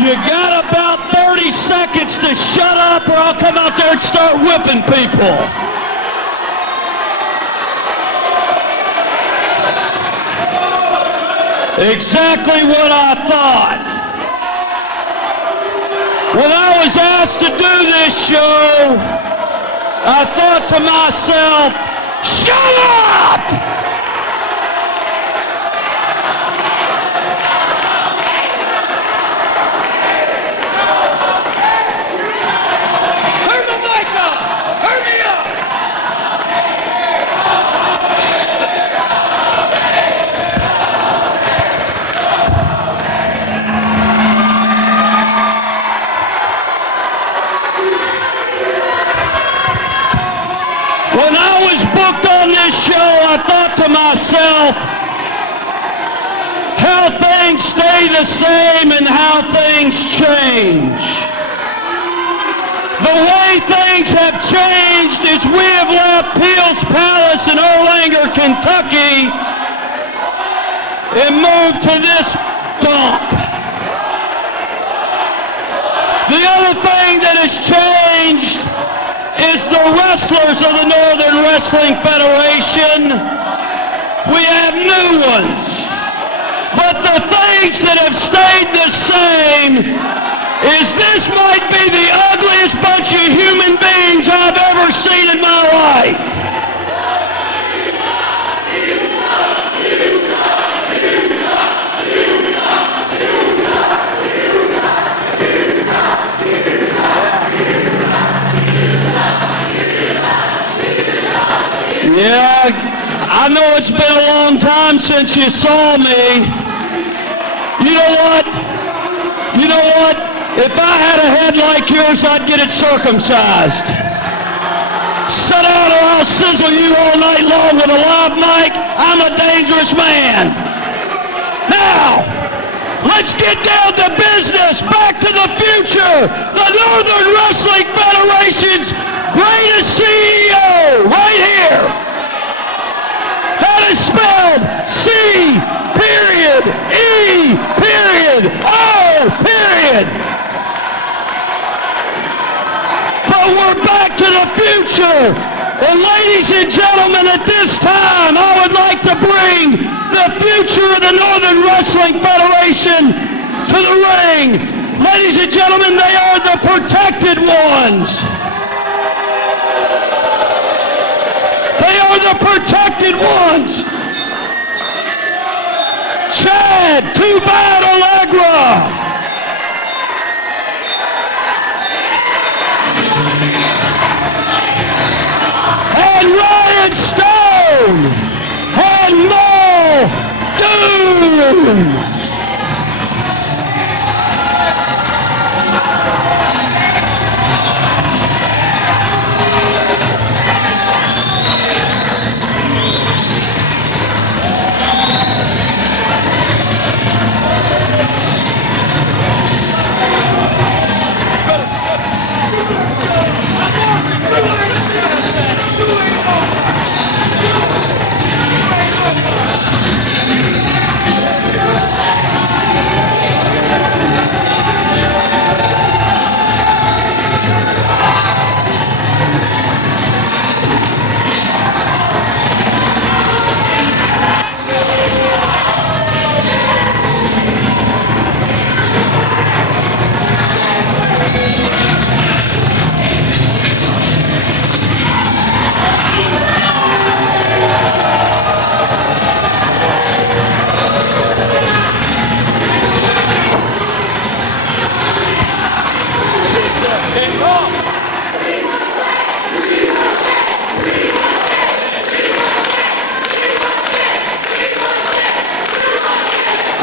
You got about 30 seconds to shut up or I'll come out there and start whipping people. Exactly what I thought. When I was asked to do this show, I thought to myself, shut up! When I was booked on this show, I thought to myself, how things stay the same and how things change. The way things have changed is we have left Peel's Palace in Erlanger, Kentucky, and moved to this dump. The other thing that has changed is the wrestlers of the Northern Wrestling Federation. We have new ones. But the things that have stayed the same is this might be the ugliest bunch of human beings I've ever seen in my life. Yeah, I know it's been a long time since you saw me. You know what? You know what? If I had a head like yours, I'd get it circumcised. Sit down or I'll sizzle you all night long with a live mic. I'm a dangerous man. Now, let's get down to business. Back to the future. The Northern Wrestling Federation's greatest CEO, right here. That is spelled C-E-O-. But we're back to the future. And ladies and gentlemen, at this time, I would like to bring the future of the Northern Wrestling Federation to the ring. Ladies and gentlemen, they are the protected ones. They are the protected ones. Chad, Too Bad Allegra. And Ryan Stone. And Muldoon.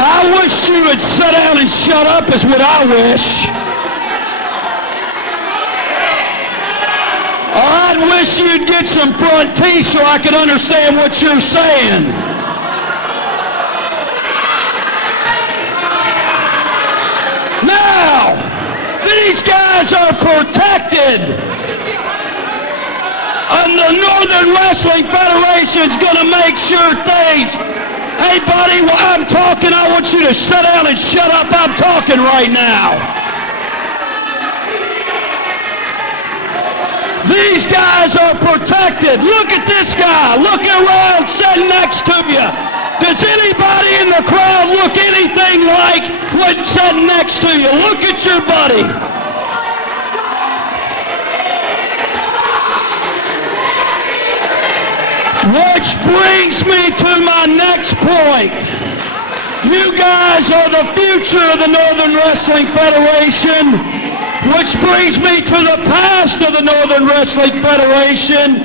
I wish you would sit down and shut up is what I wish. Or I'd wish you'd get some front teeth so I could understand what you're saying. Now, these guys are protected. And the Northern Wrestling Federation's going to make sure things Hey, buddy, while I'm talking, I want you to sit down and shut up. I'm talking right now. These guys are protected. Look at this guy. Look around sitting next to you. Does anybody in the crowd look anything like what's sitting next to you? Look at your buddy. Which brings me to my next point. You guys are the future of the Northern Wrestling Federation, which brings me to the past of the Northern Wrestling Federation.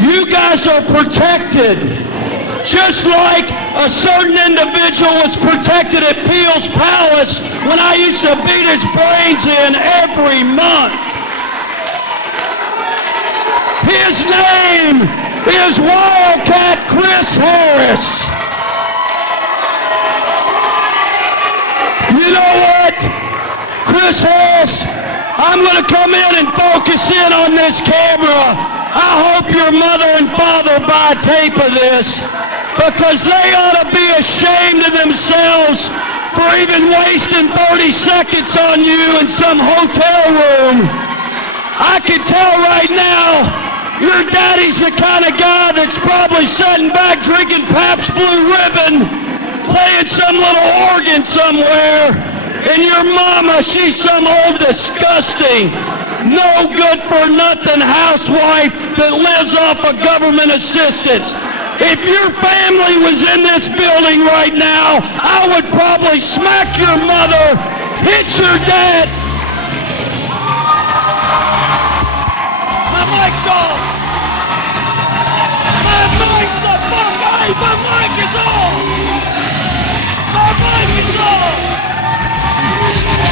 You guys are protected. Just like a certain individual was protected at Peel's Palace when I used to beat his brains in every month. His name is Wildcat Chris Harris. You know what, Chris Harris, I'm going to come in and focus in on this camera. I hope your mother and father buy tape of this, because they ought to be ashamed of themselves for even wasting 30 seconds on you in some hotel room. I can tell right now, your daddy's the kind of guy that's probably sitting back drinking Pabst Blue Ribbon, playing some little organ somewhere, and your mama, she's some old disgusting, no good for nothing housewife that lives off of government assistance. If your family was in this building right now, I would probably smack your mother, hit your dad. My mic's off. My mic's the fuck out. My mic is off. My mic is off. My mic's off.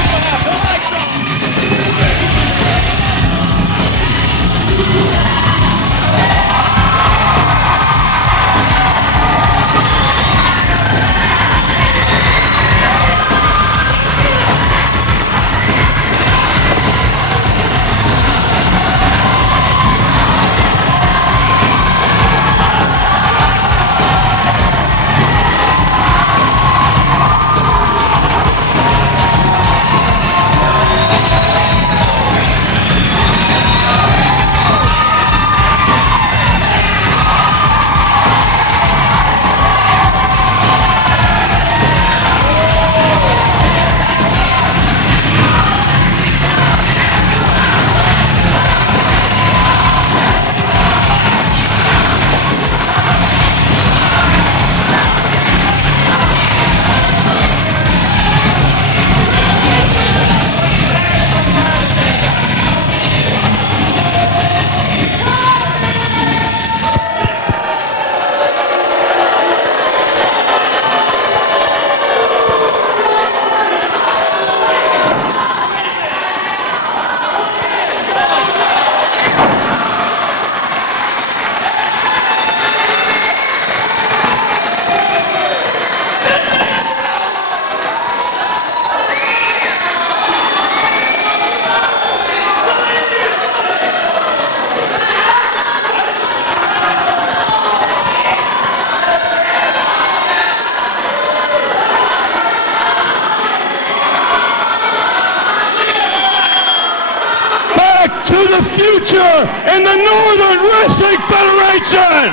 In the Northern Wrestling Federation.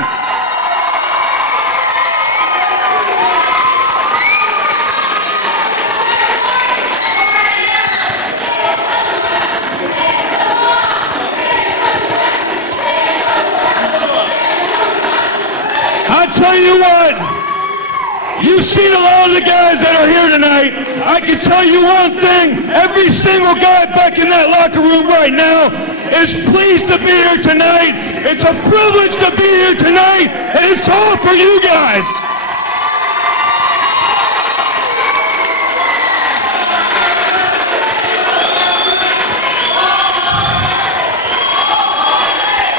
I tell you what, you've seen a lot of the guys that are here tonight. I can tell you one thing, every single guy back in that locker room right now is pleased to be here tonight. It's a privilege to be here tonight, and it's all for you guys.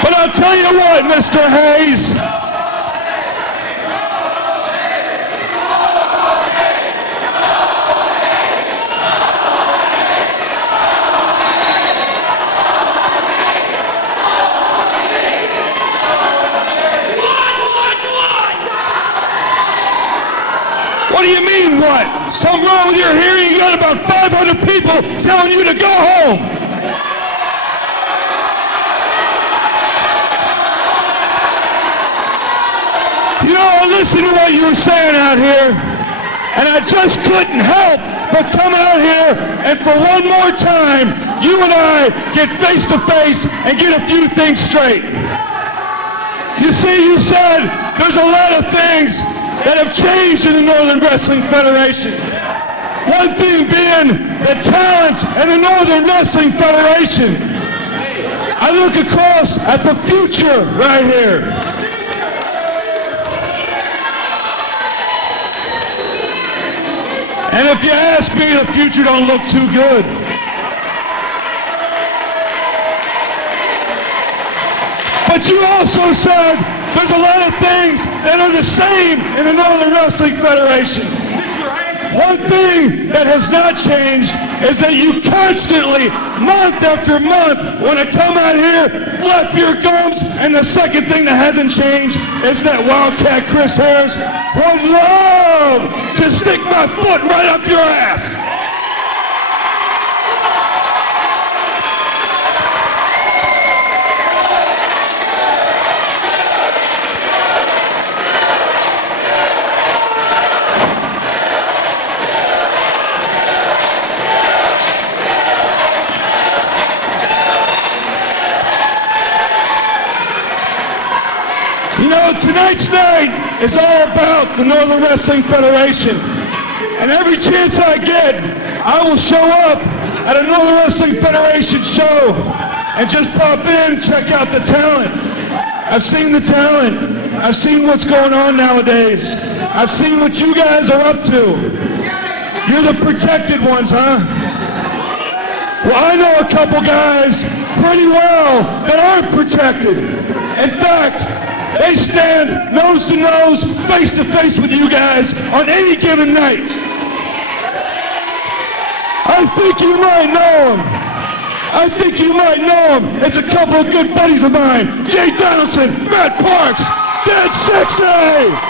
But I'll tell you what, Mr. Hayes, done with your hearing, you got about 500 people telling you to go home. You know, I listened to what you were saying out here, and I just couldn't help but come out here and for one more time, you and I get face to face and get a few things straight. You see, you said there's a lot of things that have changed in the Northern Wrestling Federation. One thing being the talent in the Northern Wrestling Federation. I look across at the future right here. And if you ask me, the future don't look too good. But you also said there's a lot of things that are the same in the Northern Wrestling Federation. One thing that has not changed is that you constantly, month after month, want to come out here, flap your gums, and the second thing that hasn't changed is that Wildcat Chris Harris would love to stick my foot right up your ass. Tonight's night is all about the Northern Wrestling Federation. And every chance I get, I will show up at a Northern Wrestling Federation show and just pop in, check out the talent. I've seen the talent. I've seen what's going on nowadays. I've seen what you guys are up to. You're the protected ones, huh? Well, I know a couple guys pretty well that aren't protected. In fact, they stand nose to nose, face to face with you guys on any given night. I think you might know them. I think you might know them. It's a couple of good buddies of mine. Jay Donaldson, Matt Parks, Dead Sexy.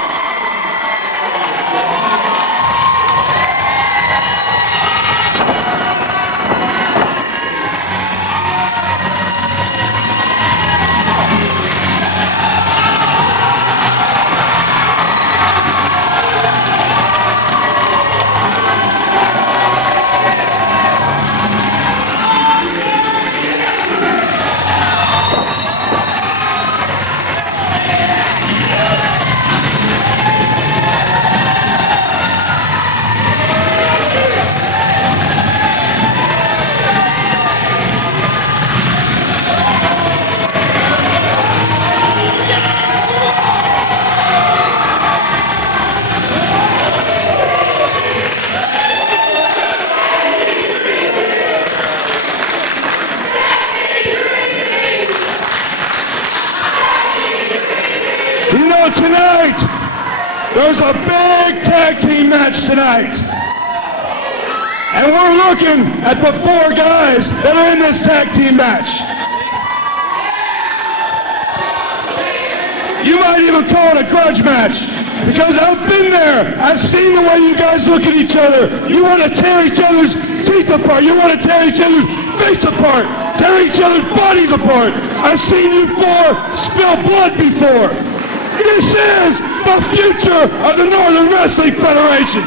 Tonight, there's a big tag team match tonight. And we're looking at the 4 guys that are in this tag team match. You might even call it a grudge match, because I've been there. I've seen the way you guys look at each other. You want to tear each other's teeth apart. You want to tear each other's face apart. Tear each other's bodies apart. I've seen you 4 spill blood before. This is the future of the Northern Wrestling Federation.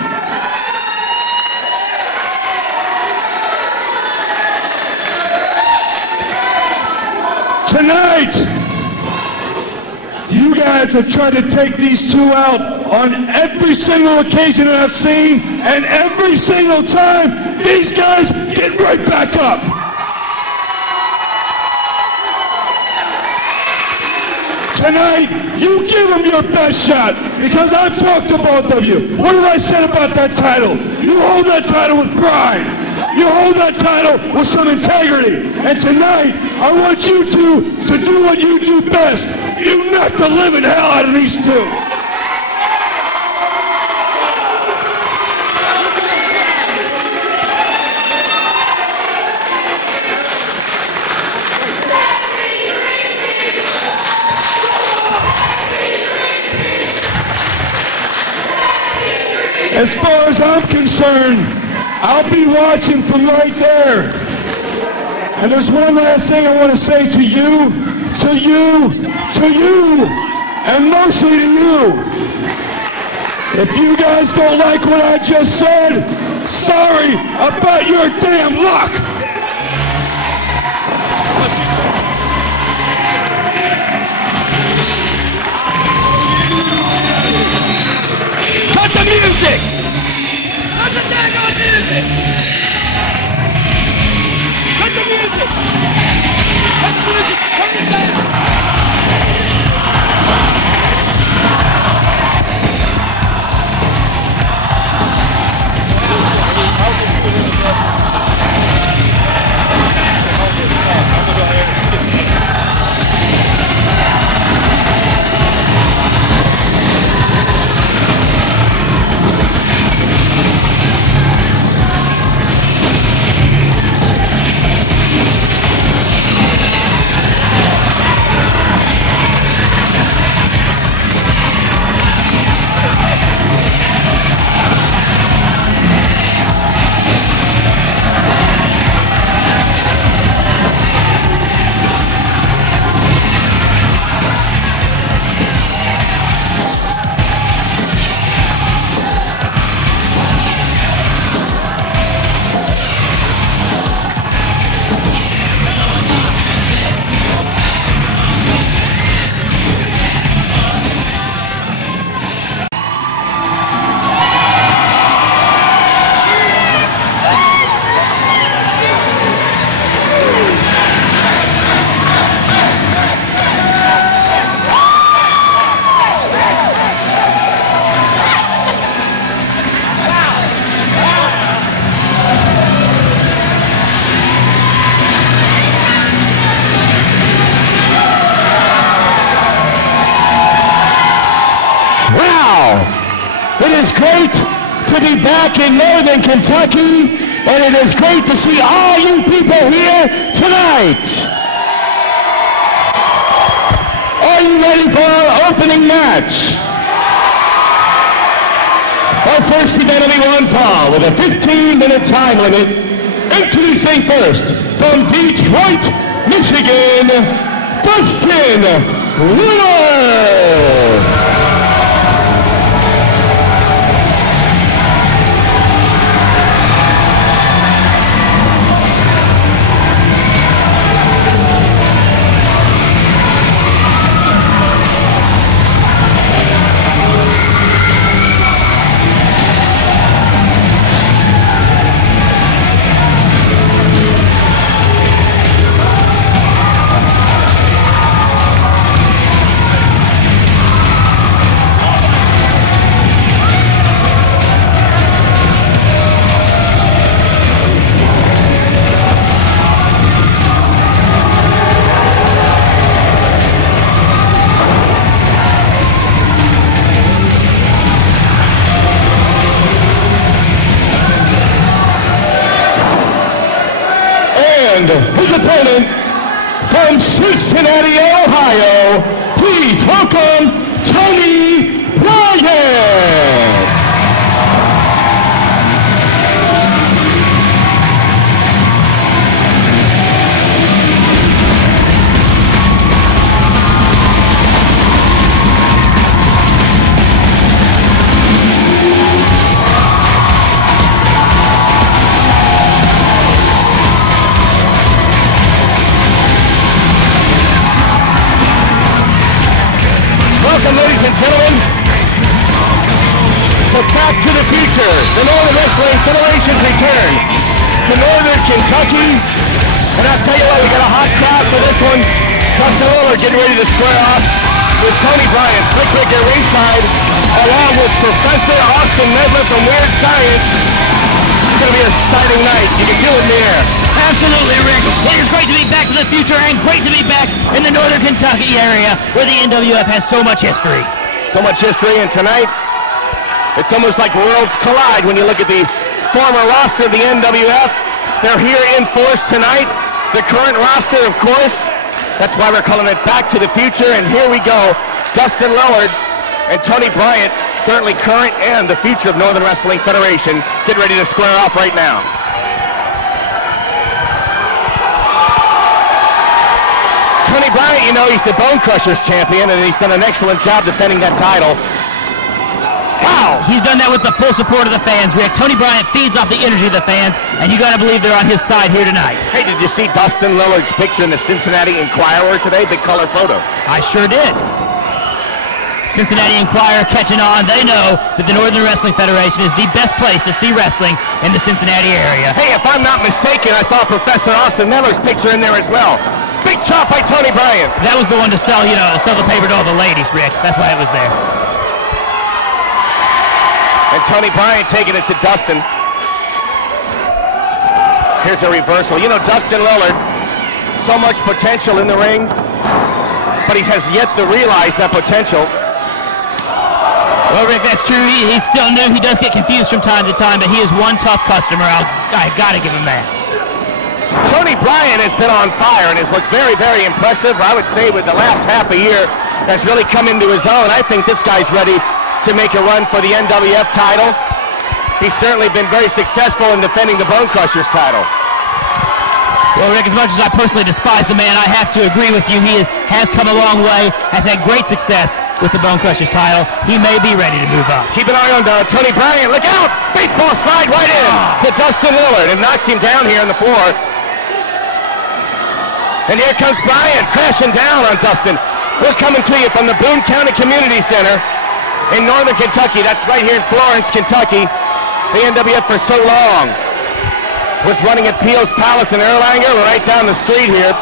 Tonight, you guys have tried to take these 2 out on every single occasion that I've seen, and every single time, these guys get right back up. Tonight, you give them your best shot, because I've talked to both of you. What have I said about that title? You hold that title with pride. You hold that title with some integrity. And tonight, I want you to do what you do best. You knock the living hell out of these 2. As far as I'm concerned, I'll be watching from right there. And there's one last thing I want to say to you, and mostly to you. If you guys don't like what I just said, sorry about your damn luck. Cut the music! Cut the daggone music! Cut the music! Cut the music! Turn it down! It is great to be back in Northern Kentucky, and it is great to see all you people here tonight. Are you ready for our opening match? Our first event will be one fall with a 15-minute time limit. Introducing first, from Detroit, Michigan, Dustin Wheeler. His opponent from Cincinnati, Ohio, please welcome Tony Bryant. Welcome, ladies and gentlemen, to Back to the Future, the Northern Wrestling Federation's return to Northern Kentucky. And I'll tell you what, we got a hot crowd for this one. Dustin Wheeler getting ready to square off with Tony Bryant, Slick Rick at ringside, along with Professor Austin Medler from Weird Science. It's going to be an exciting night. You can feel it in the air. Absolutely, Rick. It is great to be back to the future and great to be back in the Northern Kentucky area where the NWF has so much history. So much history, and tonight, it's almost like worlds collide when you look at the former roster of the NWF. They're here in force tonight. The current roster, of course. That's why we're calling it Back to the Future, and here we go. Dustin Lillard and Tony Bryant certainly current and the future of Northern Wrestling Federation, get ready to square off right now. Tony Bryant, you know, he's the Bone Crushers champion, and he's done an excellent job defending that title. Wow! He's done that with the full support of the fans, Rick. Tony Bryant feeds off the energy of the fans, and you got to believe they're on his side here tonight. Hey, did you see Dustin Lillard's picture in the Cincinnati Enquirer today? Big color photo. I sure did. Cincinnati Enquirer catching on. They know that the Northern Wrestling Federation is the best place to see wrestling in the Cincinnati area. Hey, if I'm not mistaken, I saw Professor Austin Miller's picture in there as well. Big chop by Tony Bryant. That was the one to sell, you know, sell the paper to all the ladies, Rick. That's why it was there. And Tony Bryant taking it to Dustin. Here's a reversal. You know, Dustin Lillard, so much potential in the ring, but he has yet to realize that potential. Well, Rick, that's true. He's still new. He does get confused from time to time, but he is one tough customer. I got to give him that. Tony Bryant has been on fire and has looked very, very impressive. I would say with the last half a year, has really come into his own. I think this guy's ready to make a run for the NWF title. He's certainly been very successful in defending the Bone Crushers title. Well, Rick, as much as I personally despise the man, I have to agree with you. He has come a long way, has had great success with the Bone Crushers title. He may be ready to move up. Keep an eye on Tony Bryant. Look out! Baseball slide right in to Dustin Lillard and knocks him down here on the floor. And here comes Bryant crashing down on Dustin. We're coming to you from the Boone County Community Center in northern Kentucky. That's right here in Florence, Kentucky. The NWF for so long was running at Peel's Palace in Erlanger. We're right down the street here.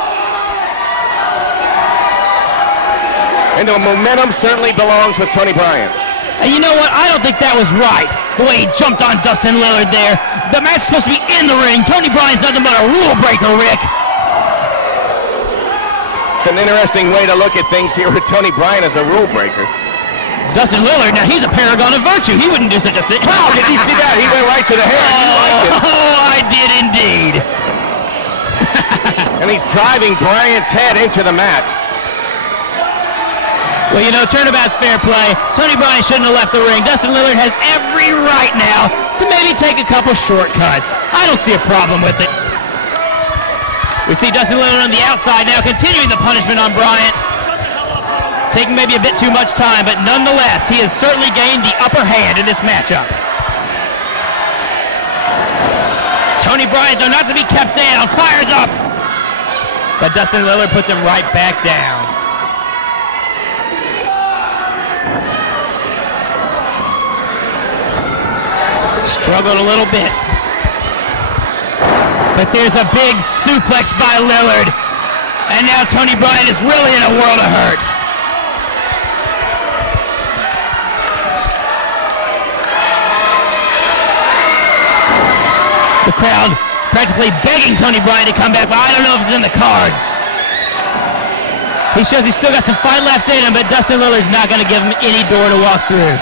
And the momentum certainly belongs with Tony Bryant. And you know what? I don't think that was right, the way he jumped on Dustin Lillard there. The match's supposed to be in the ring. Tony Bryant's nothing but a rule breaker, Rick. It's an interesting way to look at things here with Tony Bryant as a rule breaker. Dustin Lillard, now he's a paragon of virtue. He wouldn't do such a thing. Wow, did you see that? He went right to the hair. Oh, I did indeed. And he's driving Bryant's head into the mat. Well, you know, turnabout's fair play. Tony Bryant shouldn't have left the ring. Dustin Lillard has every right now to maybe take a couple shortcuts. I don't see a problem with it. We see Dustin Lillard on the outside now, continuing the punishment on Bryant. Taking maybe a bit too much time, but nonetheless, he has certainly gained the upper hand in this matchup. Tony Bryant, though not to be kept down, fires up. But Dustin Lillard puts him right back down. Struggled a little bit. But there's a big suplex by Lillard. And now Tony Bryant is really in a world of hurt. The crowd practically begging Tony Bryant to come back, but I don't know if it's in the cards. He shows he's still got some fight left in him, but Dustin Lillard's not going to give him any door to walk through.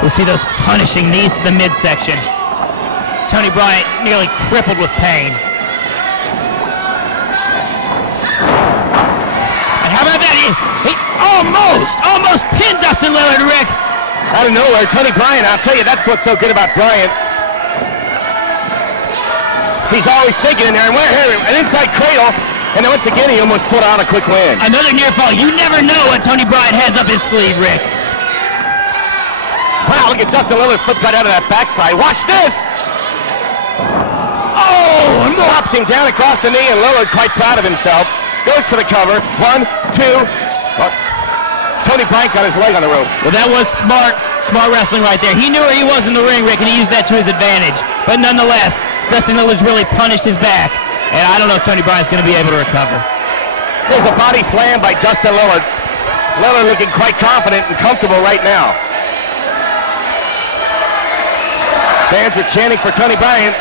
We'll see those punishing knees to the midsection. Tony Bryant nearly crippled with pain. And how about that? He almost pinned Dustin Lillard, Rick. Out of nowhere, Tony Bryant, I'll tell you, that's what's so good about Bryant. He's always thinking in there, and went here, an inside cradle, and then once again, he almost put on a quick win. Another near fall. You never know what Tony Bryant has up his sleeve, Rick. Wow, look at Dustin Lillard flip right out of that backside. Watch this! Oh, and drops him down across the knee, and Lillard quite proud of himself. Goes for the cover. 1, 2. Tony Bryant got his leg on the rope. Well, that was smart wrestling right there. He knew where he was in the ring, Rick, and he used that to his advantage. But nonetheless, Dustin Lillard's really punished his back, and I don't know if Tony Bryant's going to be able to recover. There's a body slam by Dustin Lillard. Lillard looking quite confident and comfortable right now. Fans are chanting for Tony Bryant,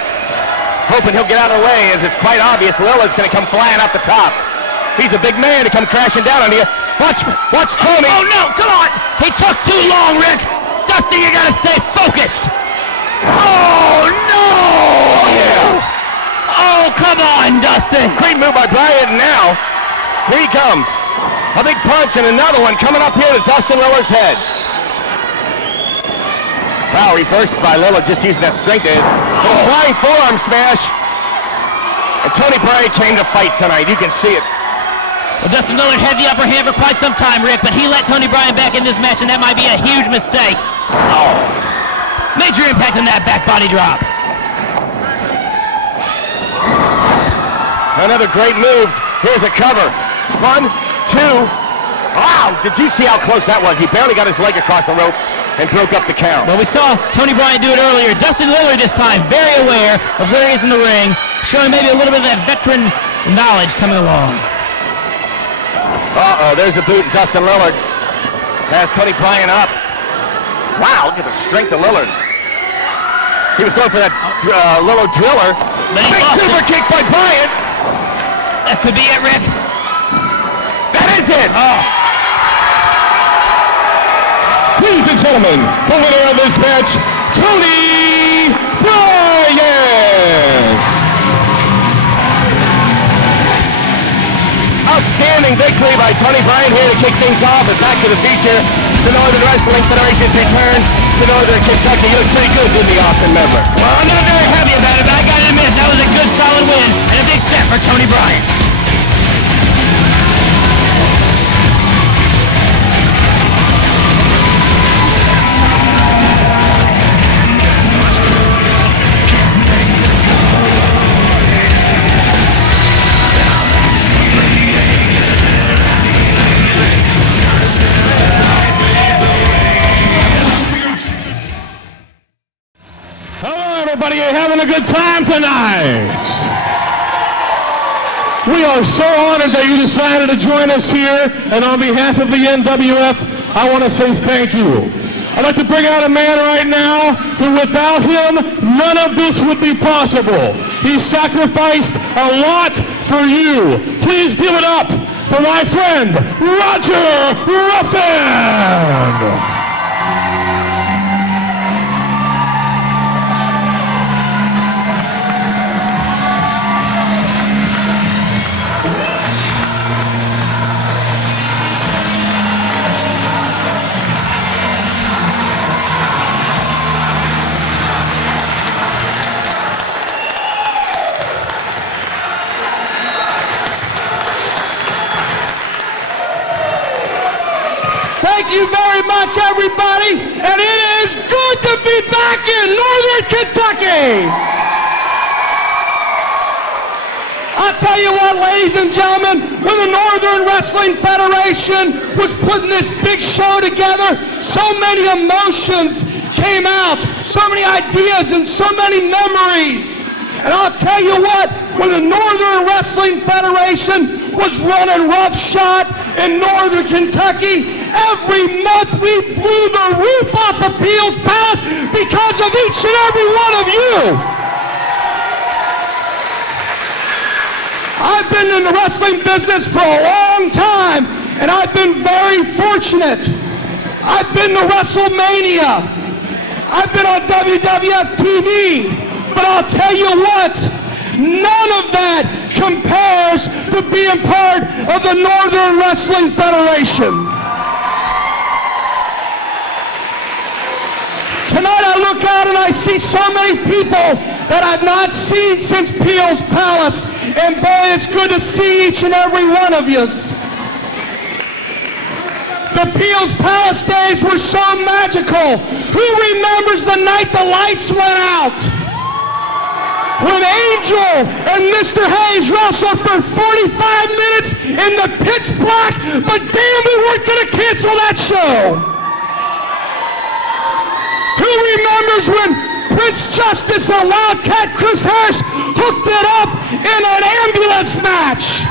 hoping he'll get out of the way, as it's quite obvious Lillard's going to come flying up the top. He's a big man to come crashing down on you. Watch Tony. Oh, no, come on. He took too long, Rick. Dustin, you got to stay focused. Oh, no. Oh, yeah. Oh, come on, Dustin. Great move by Bryant, and now, here he comes. A big punch and another one coming up here to Dustin Lillard's head. Wow, reversed by Lillard, just using that strength. Flying forearm smash. And Tony Bryan came to fight tonight. You can see it. Well, Dustin Lillard had the upper hand for quite some time, Rick, but he let Tony Bryan back in this match, and that might be a huge mistake. Oh. Major impact on that back body drop. Another great move. Here's a cover. 1, 2. Wow, did you see how close that was? He barely got his leg across the rope and broke up the count. Well, we saw Tony Bryan do it earlier. Dustin Lillard this time, very aware of where he is in the ring, showing maybe a little bit of that veteran knowledge coming along. Uh-oh, there's a boot, and Dustin Lillard has Tony Bryan up. Wow, look at the strength of Lillard. He was going for that Lillard driller. But he big lost super it. kick by Bryan. That could be it, Rick. That is it. Oh. Ladies and gentlemen, the winner of this match, Tony Bryan. Outstanding victory by Tony Bryan here to kick things off. And back to the feature, the Northern Wrestling Federation's return to Northern Kentucky. He looked pretty good, didn't he, Austin member? Well, I'm not very happy about it, but I gotta admit, that was a good, solid win and a big step for Tony Bryan. Everybody, are having a good time tonight. We are so honored that you decided to join us here, and on behalf of the NWF, I want to say thank you. I'd like to bring out a man right now who, without him, none of this would be possible. He sacrificed a lot for you. Please give it up for my friend, Roger Ruffin. Thank you very much, everybody, and it is good to be back in Northern Kentucky. I'll tell you what, ladies and gentlemen, when the Northern Wrestling Federation was putting this big show together, so many emotions came out, so many ideas and so many memories. And I'll tell you what, when the Northern Wrestling Federation was running roughshod in Northern Kentucky, every month we blew the roof off of Peel's Palace because of each and every one of you. I've been in the wrestling business for a long time, and I've been very fortunate. I've been to WrestleMania. I've been on WWF TV. But I'll tell you what, none of that compares to being part of the Northern Wrestling Federation. Tonight I look out and I see so many people that I've not seen since Peel's Palace, and boy, it's good to see each and every one of you. The Peel's Palace days were so magical. Who remembers the night the lights went out? When Angel and Mr. Hayes wrestled for 45 minutes in the pitch black, but damn, we weren't going to cancel that show. Who remembers when Prince Justice and Wildcat Chris Harris hooked it up in an ambulance match?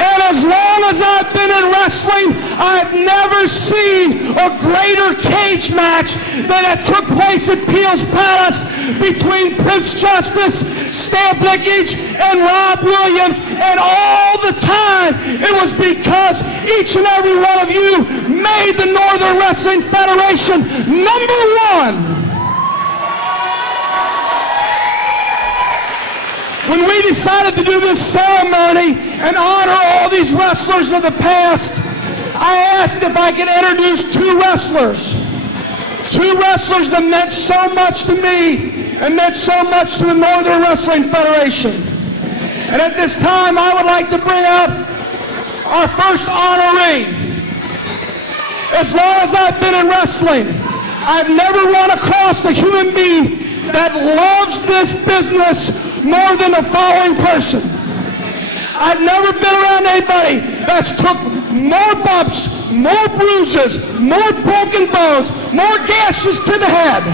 And as long as I've been in wrestling, I've never seen a greater cage match than that took place at Peel's Palace between Prince Justice, Stan Blickage, and Rob Williams. And all the time, it was because each and every one of you made the Northern Wrestling Federation #1. When we we decided to do this ceremony and honor all these wrestlers of the past, I asked if I could introduce two wrestlers that meant so much to me and meant so much to the Northern Wrestling Federation. And at this time, I would like to bring up our first honoree. As long as I've been in wrestling, I've never run across a human being that loves this business more than the following person. I've never been around anybody that's took more bumps, more bruises, more broken bones, more gashes to the head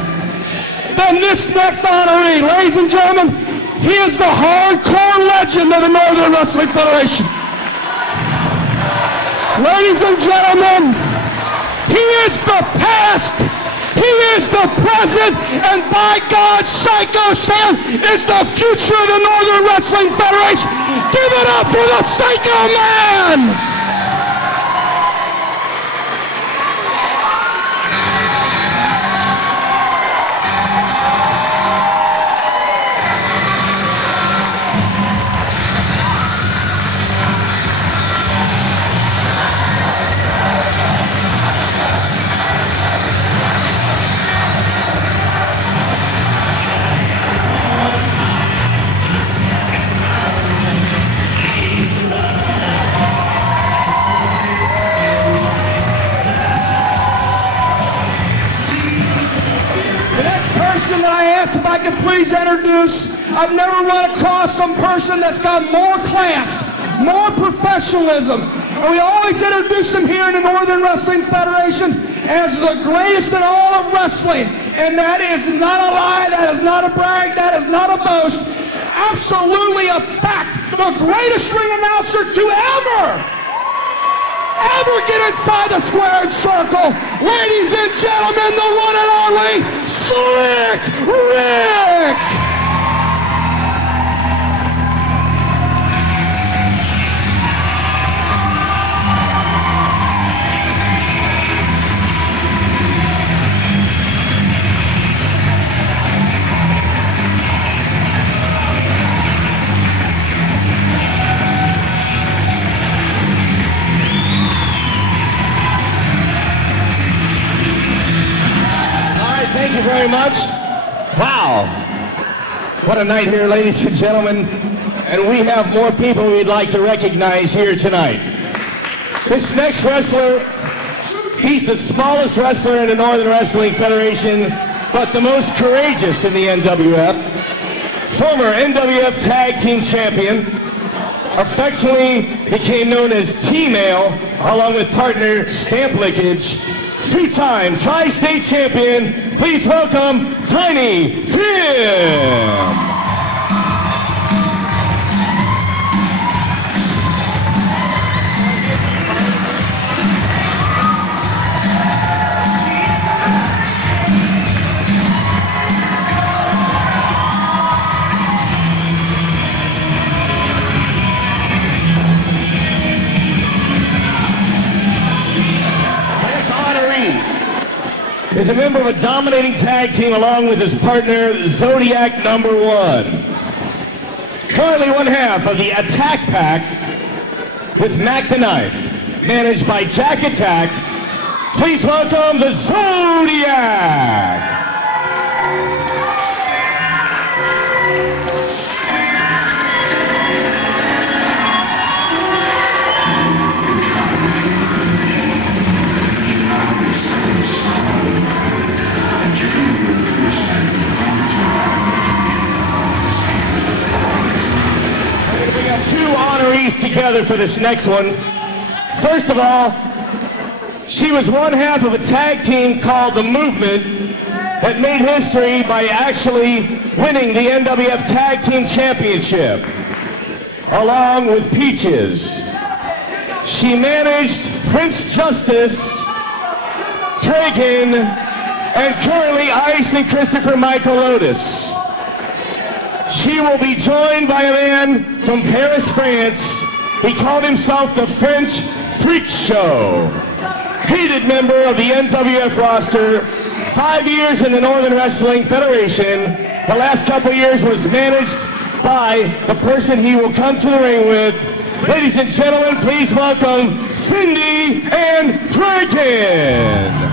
than this next honoree. Ladies and gentlemen, he is the hardcore legend of the Northern Wrestling Federation. Ladies and gentlemen, he is the past, he is the present, and by God, Psycho Sam is the future of the Northern Wrestling Federation. Give it up for the Psycho Man! That I asked if I could please introduce, I've never run across some person that's got more class, more professionalism, and we always introduce him here in the Northern Wrestling Federation as the greatest in all of wrestling, and that is not a lie, that is not a brag, that is not a boast, absolutely a fact, the greatest ring announcer to ever get inside the squared circle. Ladies and gentlemen, the one and only Slick Rick! Thank you very much. Wow. What a night here, ladies and gentlemen. And we have more people we'd like to recognize here tonight. This next wrestler, he's the smallest wrestler in the Northern Wrestling Federation, but the most courageous in the NWF. Former NWF Tag Team Champion, affectionately became known as T-Mail, along with partner Stamp Lickage. Two-time Tri-State Champion, please welcome Tiny Tim! Is a member of a dominating tag team along with his partner, Zodiac Number 1. Currently one half of the Attack Pack with Mac the Knife, managed by Jack Attack. Please welcome the Zodiac! Two honorees together for this next one. First of all, she was one half of a tag team called The Movement that made history by actually winning the NWF Tag Team Championship, along with Peaches. She managed Prince Justice, Dragon, and currently Ice and Christopher Michael Otis. She will be joined by a man from Paris, France. He called himself the French Freak Show. Hated member of the NWF roster, 5 years in the Northern Wrestling Federation. The last couple years was managed by the person he will come to the ring with. Ladies and gentlemen, please welcome Cindy and Dragon.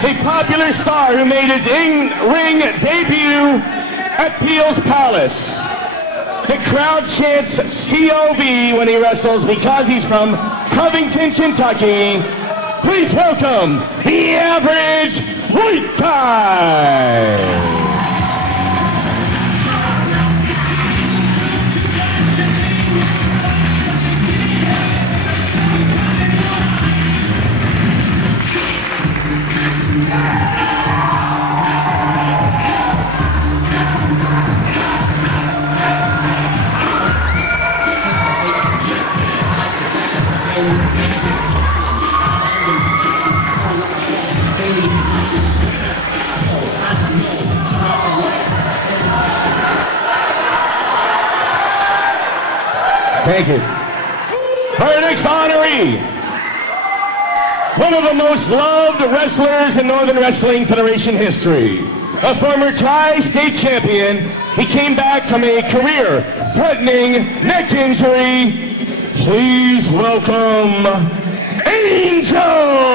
A popular star who made his in-ring debut at Peel's Palace. The crowd chants COV when he wrestles because he's from Covington, Kentucky. Please welcome the Average White Guy. Thank you. Our next honoree, one of the most loved wrestlers in Northern Wrestling Federation history. A former tri-state champion, he came back from a career-threatening neck injury. Please welcome Angel!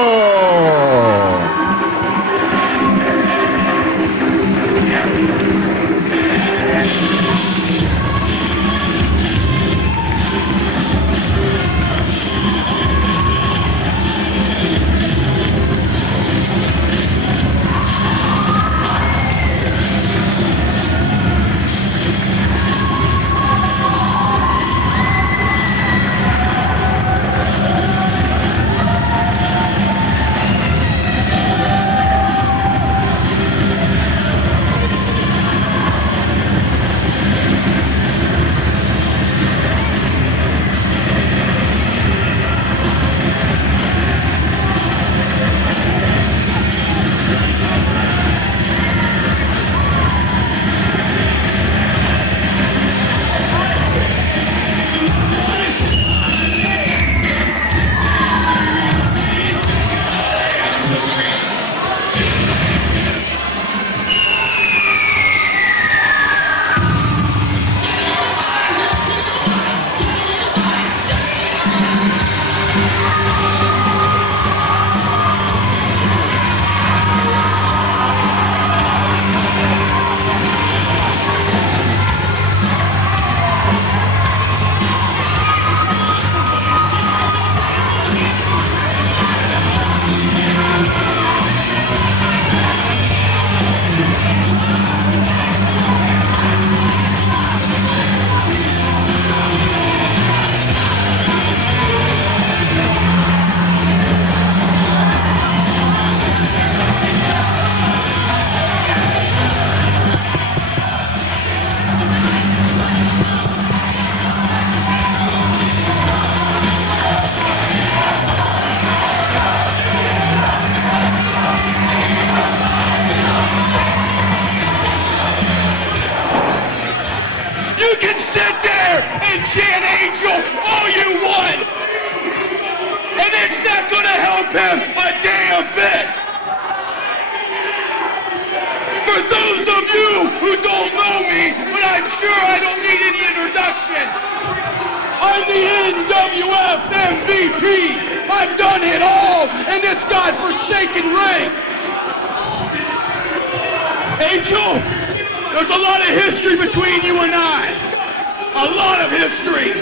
I'm the NWF MVP. I've done it all in this godforsaken ring. Angel, there's a lot of history between you and I. A lot of history.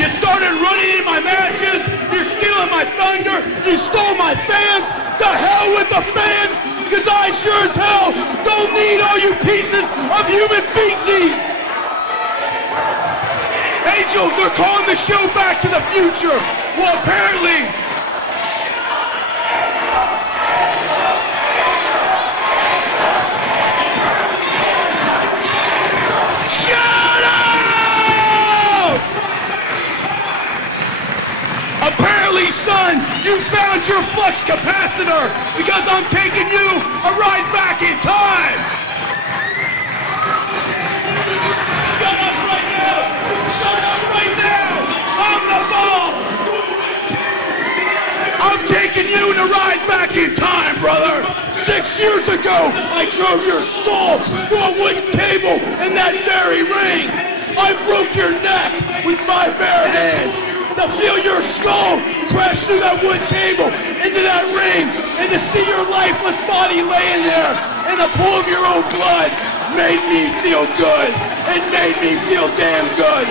You started running in my matches. You're stealing my thunder. You stole my fans. To hell with the fans, because I sure as hell don't need all you pieces of human feces. Angel, they're calling the show Back to the Future. Well, apparently Finally, son, you found your flux capacitor because I'm taking you a ride back in time. Shut up right now. Shut up right now. I'm the ball. I'm taking you to ride back in time, brother. 6 years ago, I drove your skull to a wooden table in that very ring. I broke your neck with my bare hands. To feel your skull crash through that wood table into that ring and to see your lifeless body laying there in a pool of your own blood made me feel good. It made me feel damn good.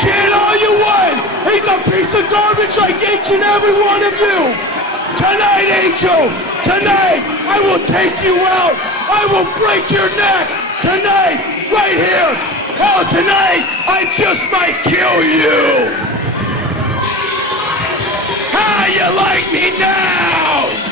Chant all you want. He's a piece of garbage like each and every one of you. Tonight, Angel, tonight, I will take you out. I will break your neck. Tonight, right here. Oh, tonight, I just might kill you. How you like me now?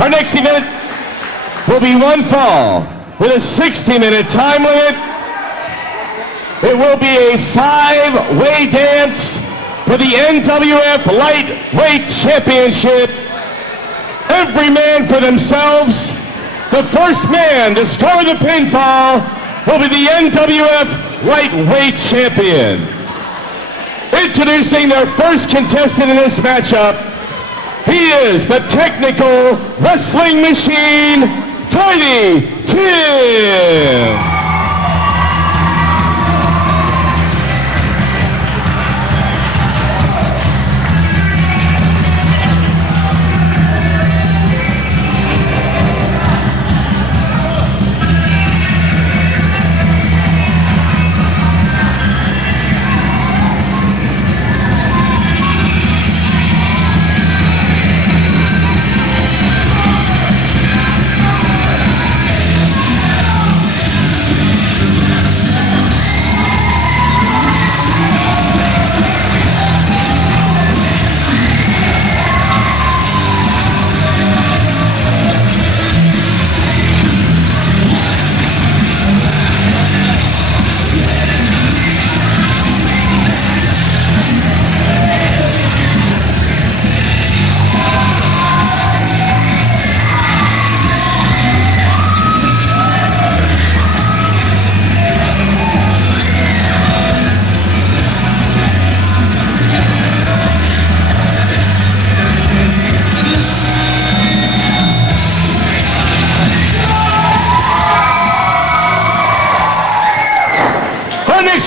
Our next event will be one fall with a 60-minute time limit. It will be a 5-way dance for the NWF Lightweight Championship. Every man for themselves. The first man to score the pinfall will be the NWF Lightweight Champion. Introducing their first contestant in this matchup, he is the technical wrestling machine, Tiny Tim.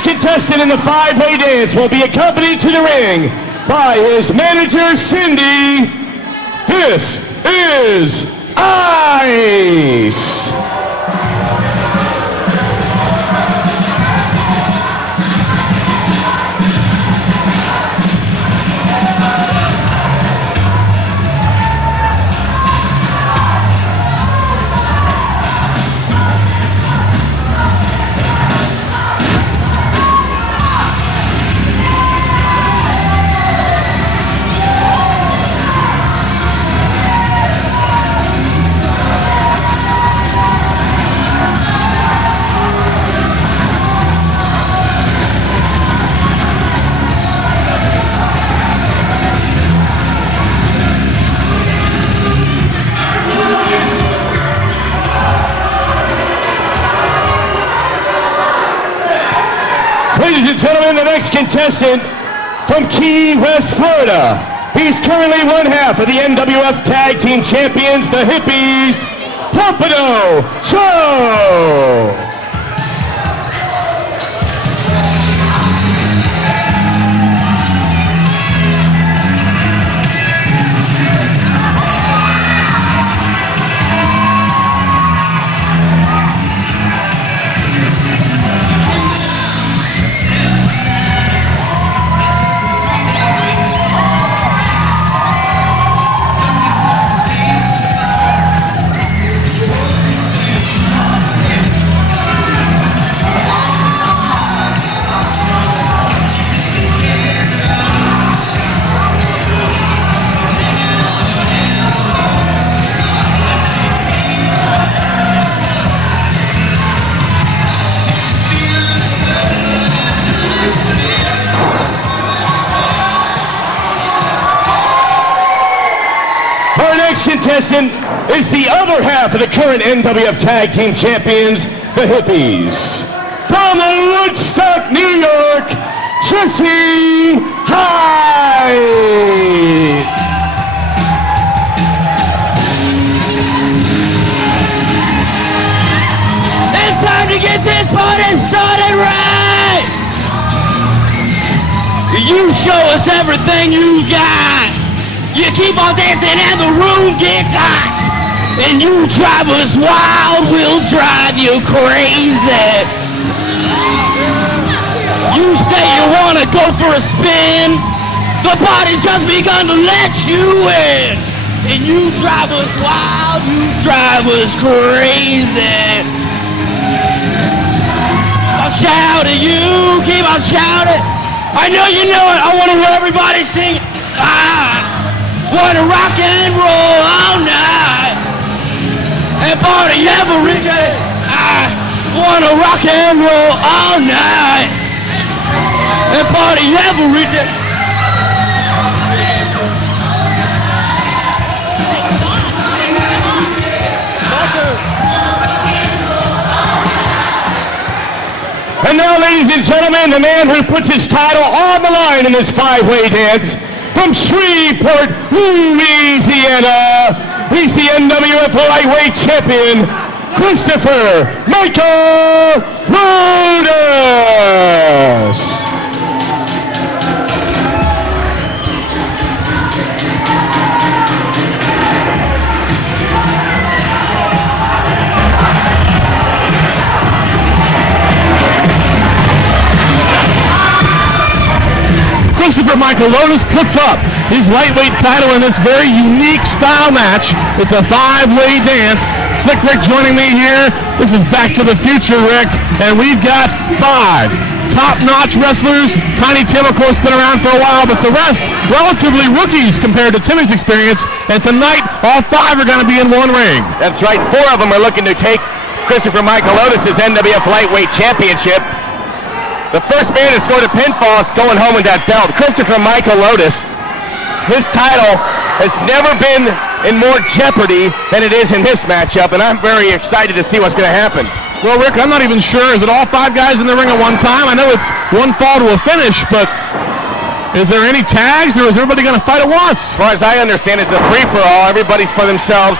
Contestant in the 5-way dance will be accompanied to the ring by his manager, Cindy. This is Ice. Ladies and gentlemen, the next contestant from Key West, Florida. He's currently one half of the NWF Tag Team Champions, the Hippies, Pompano Joe. next contestant is the other half of the current NWF Tag Team Champions, the Hippies. From Woodstock, New York, Jesse Hyde. It's time to get this party started right. You show us everything you got. You keep on dancing and the room gets hot. And you drive us wild, we'll drive you crazy. You say you want to go for a spin. The party's just begun to let you in. And you drive us wild, you drive us crazy. I'll shout at you, keep on shouting. I know you know it, I want to hear everybody sing. Wanna rock and roll all night and party every day. I wanna rock and roll all night and party every day. And now, ladies and gentlemen, the man who puts his title on the line in this five-way dance, from Shreveport, Louisiana, he's the NWF Lightweight Champion, Christopher Michael Lotus. Christopher Michael Lotus puts up his lightweight title in this very unique style match. It's a five-way dance. Slick Rick joining me here. This is Back to the Future, Rick, and we've got five top-notch wrestlers. Tiny Tim, of course, been around for a while, but the rest, relatively rookies compared to Timmy's experience. And tonight, all five are going to be in one ring. That's right. Four of them are looking to take Christopher Michael Lotus' NWF Lightweight Championship. The first man to score the pinfall is going home with that belt. Christopher Michael Lotus, his title has never been in more jeopardy than it is in this matchup, and I'm very excited to see what's going to happen. Well, Rick, I'm not even sure. Is it all five guys in the ring at one time? I know it's one fall to a finish, but is there any tags, or is everybody going to fight at once? As far as I understand, it's a free-for-all. Everybody's for themselves.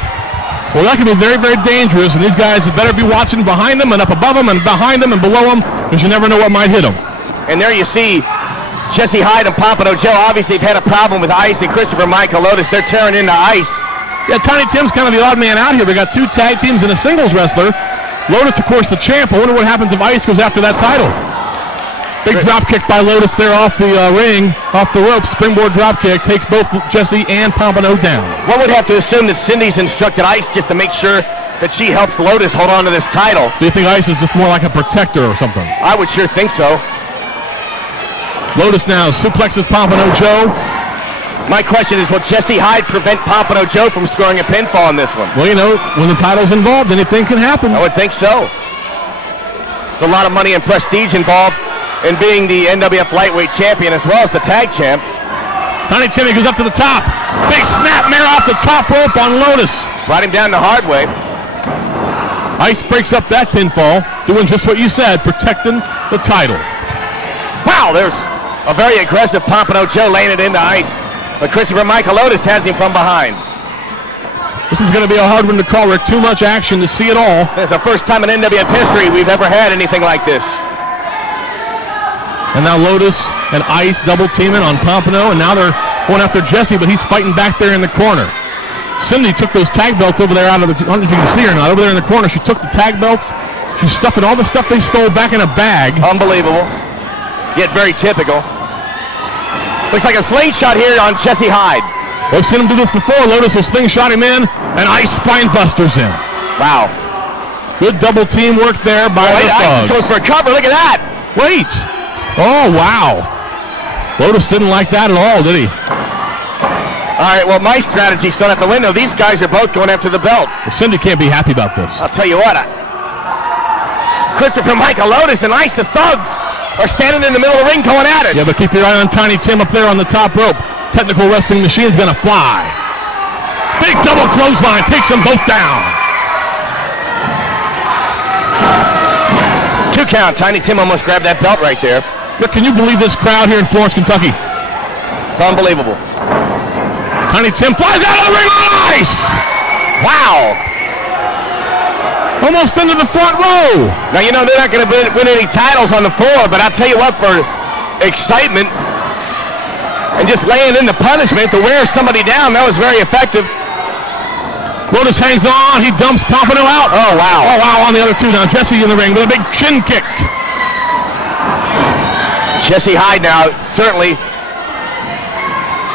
Well, that can be very, very dangerous, and these guys better be watching behind them and up above them and behind them and below them, because you never know what might hit them. And there you see Jesse Hyde and Pompano Joe. Obviously, they've had a problem with ice, and Christopher Michael Lotus, they're tearing into ice. Yeah, Tiny Tim's kind of the odd man out here. We got two tag teams and a singles wrestler. Lotus, of course, the champ. I wonder what happens if Ice goes after that title. Big drop kick by Lotus there off the ring, off the rope. Springboard drop kick takes both Jesse and Pompano down. One would have to assume that Cindy's instructed Ice just to make sure that she helps Lotus hold on to this title. So you think Ice is just more like a protector or something? I would sure think so. Lotus now suplexes Pompano Joe. My question is, will Jesse Hyde prevent Pompano Joe from scoring a pinfall in this one? Well, you know, when the title's involved, anything can happen. I would think so. There's a lot of money and prestige involved in being the NWF Lightweight Champion as well as the Tag Champ. Tiny Timmy goes up to the top. Big snapmare off the top rope on Lotus. Brought him down the hard way. Ice breaks up that pinfall, doing just what you said, protecting the title. Wow, there's a very aggressive Pompano Joe laying it into Ice. But Christopher Michael Lotus has him from behind. This one's going to be a hard one to call, Rick. Too much action to see it all. It's the first time in NWF history we've ever had anything like this. And now Lotus and Ice double teaming on Pompano, and now they're going after Jesse, but he's fighting back there in the corner. Cindy took those tag belts over there out of the, I don't know if you can see her or not, over there in the corner. She took the tag belts. She's stuffing all the stuff they stole back in a bag. Unbelievable. Yet very typical. Looks like a slingshot here on Jesse Hyde. We've seen him do this before. Lotus will slingshot him in, and Ice spine busters him. Wow. Good double team work there by the Ice thugs. goes for a cover. Look at that. Wait. Oh, wow. Lotus didn't like that at all, did he? All right, well, my strategy's thrown out the window. These guys are both going after the belt. Well, Cindy can't be happy about this. I'll tell you what. Christopher Michael Lotus and Ice the Thugs are standing in the middle of the ring going at it. Yeah, but keep your eye on Tiny Tim up there on the top rope. Technical wrestling machine's going to fly. Big double clothesline, takes them both down. 2 count. Tiny Tim almost grabbed that belt right there. Look, can you believe this crowd here in Florence, Kentucky? It's unbelievable. Tiny Tim flies out of the ring on ice. Wow. Almost into the front row. Now, you know, they're not going to win any titles on the floor, but I'll tell you what, for excitement and just laying in the punishment to wear somebody down, that was very effective. Lotus hangs on. He dumps Pompano out. Oh, wow. Oh, wow, on the other two. Now Jesse in the ring with a big shin kick. Jesse Hyde now, certainly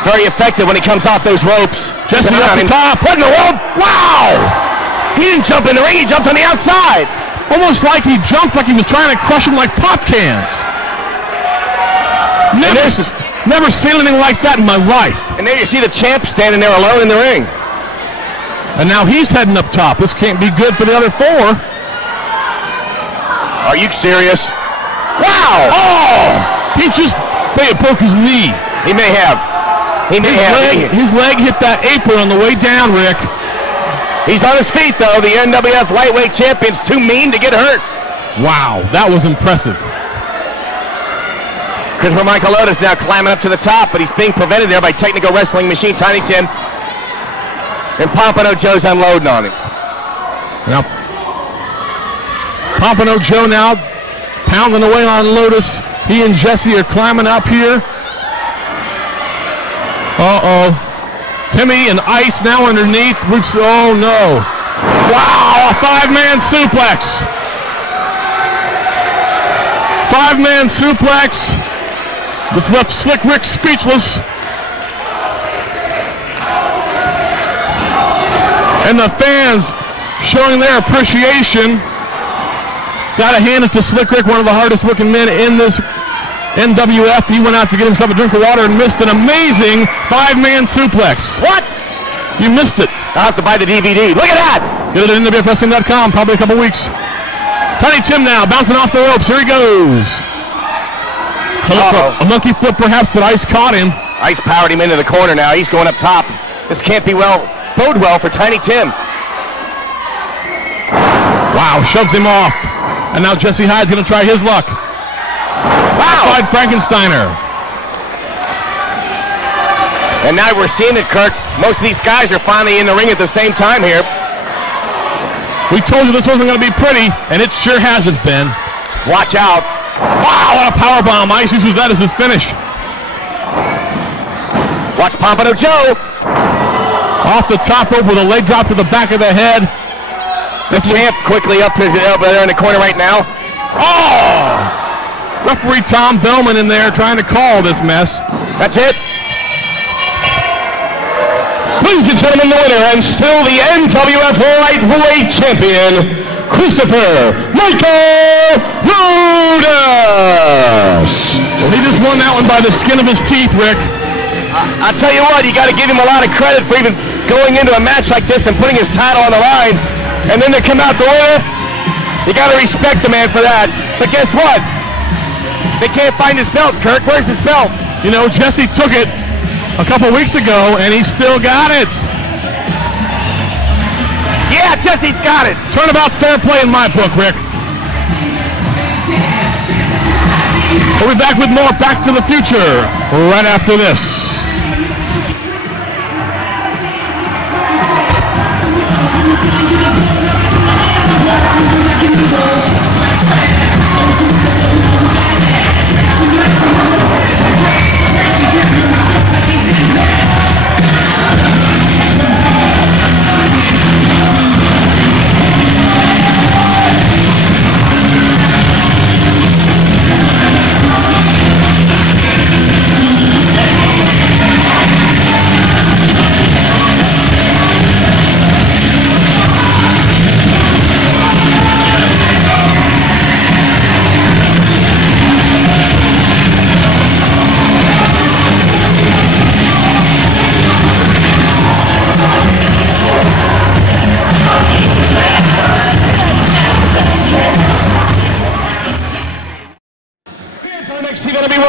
very effective when he comes off those ropes. Jesse off the top. What in the world? Wow! He didn't jump in the ring, he jumped on the outside. Almost like he jumped like he was trying to crush him like pop cans. Never seen anything like that in my life. And there you see the champ standing there alone in the ring. And now he's heading up top. This can't be good for the other 4. Are you serious? Wow! Oh! He just broke his knee. He may have. His leg hit that apron on the way down, Rick. He's on his feet, though. The NWF lightweight champion's too mean to get hurt. Wow, that was impressive. Christopher Michael Lotus now climbing up to the top, but he's being prevented there by Technical Wrestling Machine Tiny Tim. And Pompano Joe's unloading on him. Now, Pompano Joe now pounding away on Lotus. He and Jesse are climbing up here. Uh-oh. Timmy and Ice now underneath. Oh, no. Wow, a 5-man suplex. 5-man suplex. It's left Slick Rick speechless. And the fans showing their appreciation. Got to hand it to Slick Rick, one of the hardest working men in this NWF. He went out to get himself a drink of water and missed an amazing 5-man suplex. What? You missed it. I'll have to buy the DVD. Look at that. Get it at NWFWrestling.com, probably a couple weeks. Tiny Tim now, bouncing off the ropes. Here he goes. A monkey flip perhaps, but Ice caught him. Ice powered him into the corner now. He's going up top. This can't be bode well for Tiny Tim. Wow, shoves him off. And now Jesse Hyde's going to try his luck. Wow. Frankensteiner. And now we're seeing it, Kirk. Most of these guys are finally in the ring at the same time here. We told you this wasn't going to be pretty, and it sure hasn't been. Watch out. Wow, what a powerbomb. Ice uses that as his finish. Watch Pompano Joe. Off the top rope with a leg drop to the back of the head. The champ quickly up there in the corner right now. Oh! Referee Tom Bellman in there trying to call this mess. That's it. Ladies and gentlemen, the winner and still the NWF Lightweight Champion, Christopher Michael Lotus. Well, he just won that one by the skin of his teeth, Rick. I'll tell you what, you got to give him a lot of credit for even going into a match like this and putting his title on the line. And then to come out the winner, you got to respect the man for that. But guess what? They can't find his belt, Kirk. Where's his belt? You know, Jesse took it a couple weeks ago, and he still got it. Yeah, Jesse's got it. Turnabout's fair play in my book, Rick. We'll be back with more Back to the Future right after this.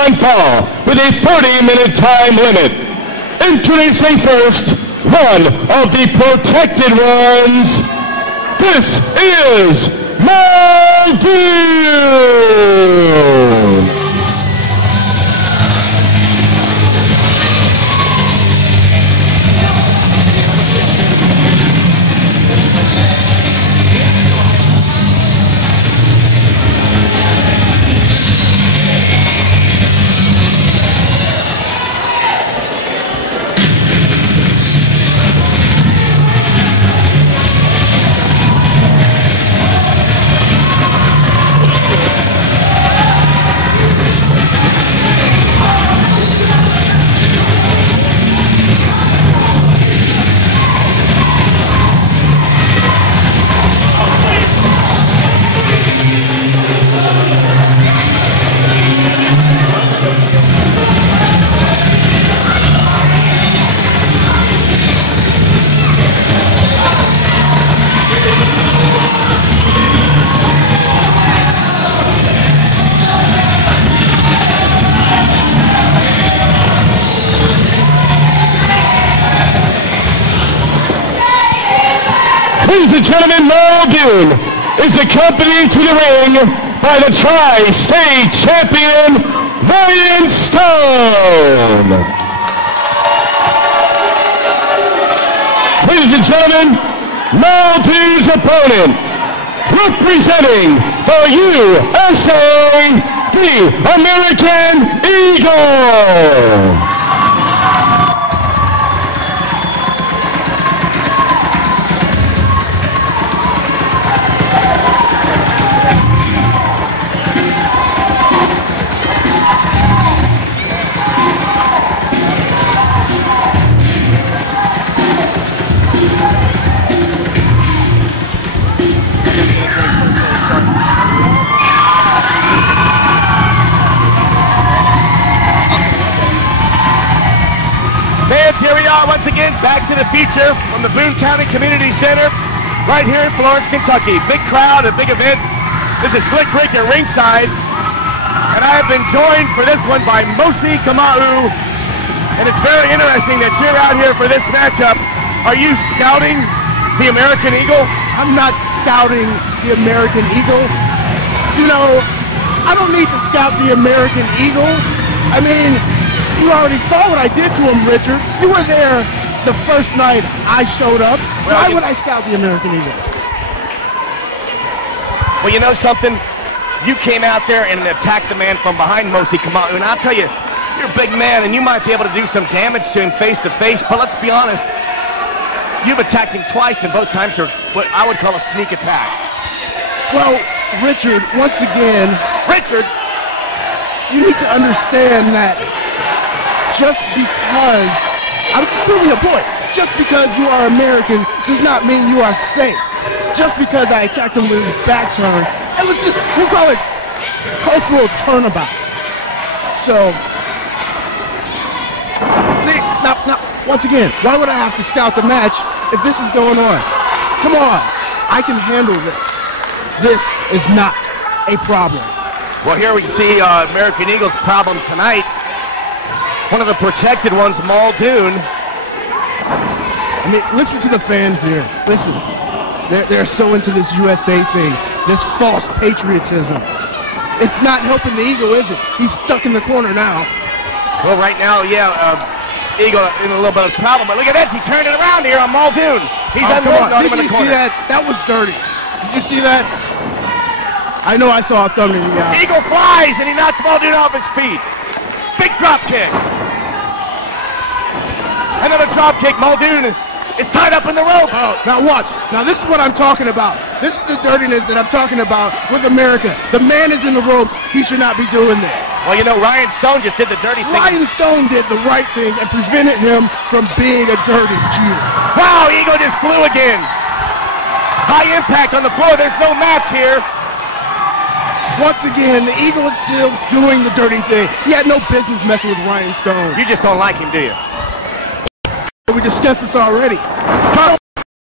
Fall with a 30-minute time limit. Introducing first, one of the protected ones. This is Muldoon. Ladies and gentlemen, Muldoon is accompanied to the ring by the Tri-State Champion, Ryan Stone. Ladies and gentlemen, Muldoon's opponent, representing the USA, the American Eagle. Here we are once again, back to the future from the Boone County Community Center, right here in Florence, Kentucky. Big crowd, a big event. This is Slick Rick at ringside, and I have been joined for this one by Mosi Kamau, and it's very interesting that you're out here for this matchup. Are you scouting the American Eagle? I'm not scouting the American Eagle. You know, I don't need to scout the American Eagle. I mean, you already saw what I did to him, Richard. You were there the first night I showed up. Why would I scout the American Eagle? Well, you know something? You came out there and attacked the man from behind, Mosi Kamau, and I'll tell you, you're a big man and you might be able to do some damage to him face to face, but let's be honest, you've attacked him twice and both times are what I would call a sneak attack. Well, Richard, once again, Richard, you need to understand that just because, I'm proving a point, just because you are American does not mean you are safe. Just because I attacked him with his back turn, it was just, we'll call it cultural turnabout. So, see, now, once again, why would I have to scout the match if this is going on? Come on, I can handle this. This is not a problem. well, here we can see American Eagle's problem tonight. One of the protected ones, Muldoon. I mean, listen to the fans here. Listen, they're so into this USA thing, this false patriotism. It's not helping the Eagle, is it? He's stuck in the corner now. Well, right now, yeah, Eagle in a little bit of problem, but look at this, he turned it around here on Muldoon. He's unloading on him in the corner. Did you see that? That was dirty. Did you see that? I know I saw a thumb in the eye. Eagle flies and he knocks Muldoon off his feet. Big drop kick. Another drop kick. Muldoon is tied up in the rope. Oh, now watch. Now this is what I'm talking about. This is the dirtiness that I'm talking about with America. The man is in the ropes. He should not be doing this. Well, you know, Ryan Stone just did the dirty thing. Ryan Stone did the right thing and prevented him from being a dirty cheater. Wow, Eagle just flew again. High impact on the floor. There's no match here. Once again, the Eagle is still doing the dirty thing. He had no business messing with Ryan Stone. You just don't like him, do you? We discussed this already.